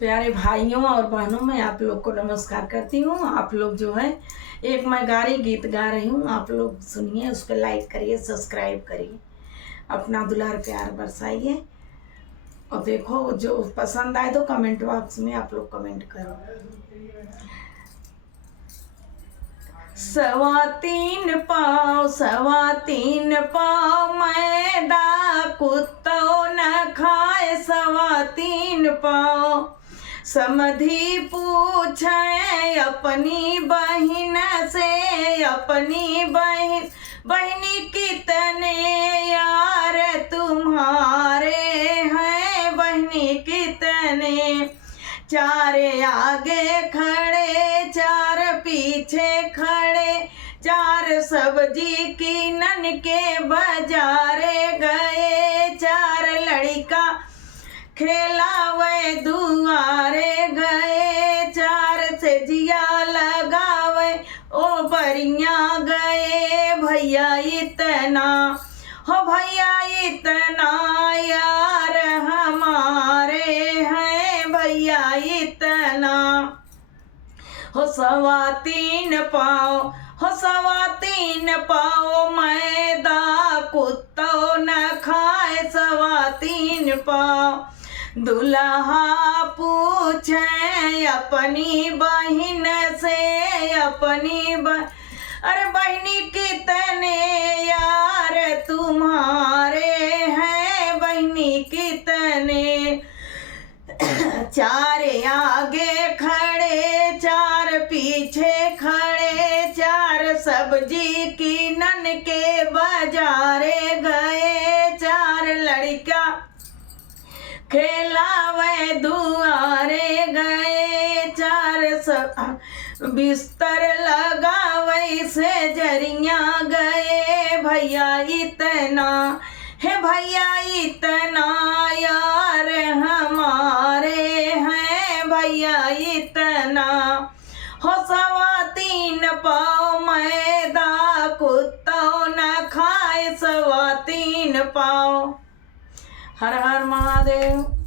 प्यारे भाइयों और बहनों, मैं आप लोग को नमस्कार करती हूँ। आप लोग जो है एक मैं गीत गा रही हूँ, आप लोग सुनिए, उस पर लाइक करिए, सब्सक्राइब करिए, अपना दुलार प्यार बरसाइए। और देखो, जो पसंद आए तो कमेंट बॉक्स में आप लोग कमेंट करो। 3.25 पाँव, 3.25 पाँव, मैदा कुत्तों न खाए 3.25 पाँव। समधी पूछे अपनी बहन से, अपनी बहनी कितने यार तुम्हारे हैं, बहनी कितने। 4 आगे खड़े, 4 पीछे खड़े, 4 सब्जी कीनन के बाजारे गए, 4 लड़का खेलावे दुआरे गए, 4 से जिया लगावे ओ बरिया गए। भैया इतना हो, भैया इतना यार हमारे हैं, भैया इतना हो। 3.25 पाँव, हो 3.25 पाँव, मैदा कुत्तों न खाए 3.25 पाँव। दुल्हा पूछे अपनी बहन से, अपनी अरे बहनी कितने यार तुम्हारे हैं, बहनी कितने। 4 आगे खड़े, 4 पीछे खड़े, 4 सब्जी कीनन के बाजारे गए, 4 लड़का खेलावे दुआरे गए, 4 बिस्तर लगावे से जरिया गए। भैया इतना है, भैया इतना यार हमारे हैं, भैया इतना हो। 3.25 पाँव, मैदा कुत्तों न खाए 3.25 पाँव। हर हर महादेव।